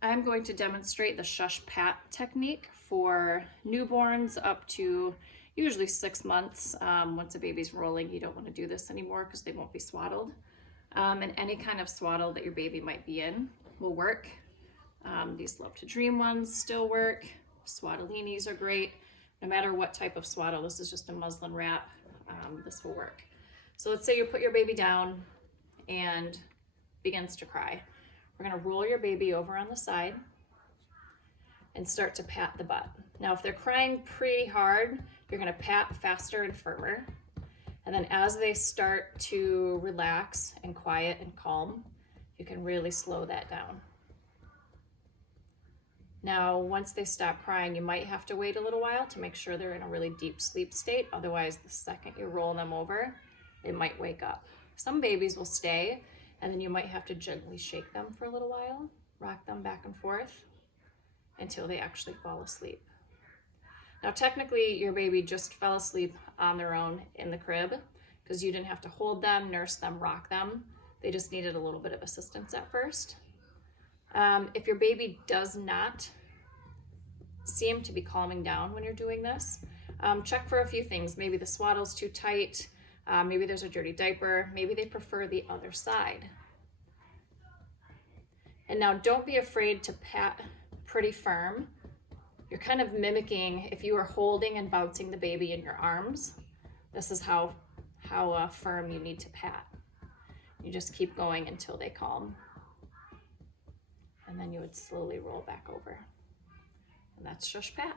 I'm going to demonstrate the Shush Pat technique for newborns up to usually 6 months. Once a baby's rolling, you don't want to do this anymore because they won't be swaddled. And any kind of swaddle that your baby might be in will work. These Love to Dream ones still work. Swaddlinis are great. No matter what type of swaddle, this is just a muslin wrap, this will work. So let's say you put your baby down and begins to cry. We're going to roll your baby over on the side and start to pat the butt. Now, if they're crying pretty hard, you're going to pat faster and firmer. And then as they start to relax and quiet and calm, you can really slow that down. Now, once they stop crying, you might have to wait a little while to make sure they're in a really deep sleep state. Otherwise, the second you roll them over, they might wake up. Some babies will stay, and then you might have to gently shake them for a little while, rock them back and forth until they actually fall asleep. Now, technically, your baby just fell asleep on their own in the crib because you didn't have to hold them, nurse them, rock them. They just needed a little bit of assistance at first. If your baby does not seem to be calming down when you're doing this, check for a few things. Maybe the swaddle's too tight. Maybe there's a dirty diaper. Maybe they prefer the other side. And now don't be afraid to pat pretty firm. You're kind of mimicking if you were holding and bouncing the baby in your arms. This is how firm you need to pat. You just keep going until they calm. And then you would slowly roll back over. And that's Shush Pat.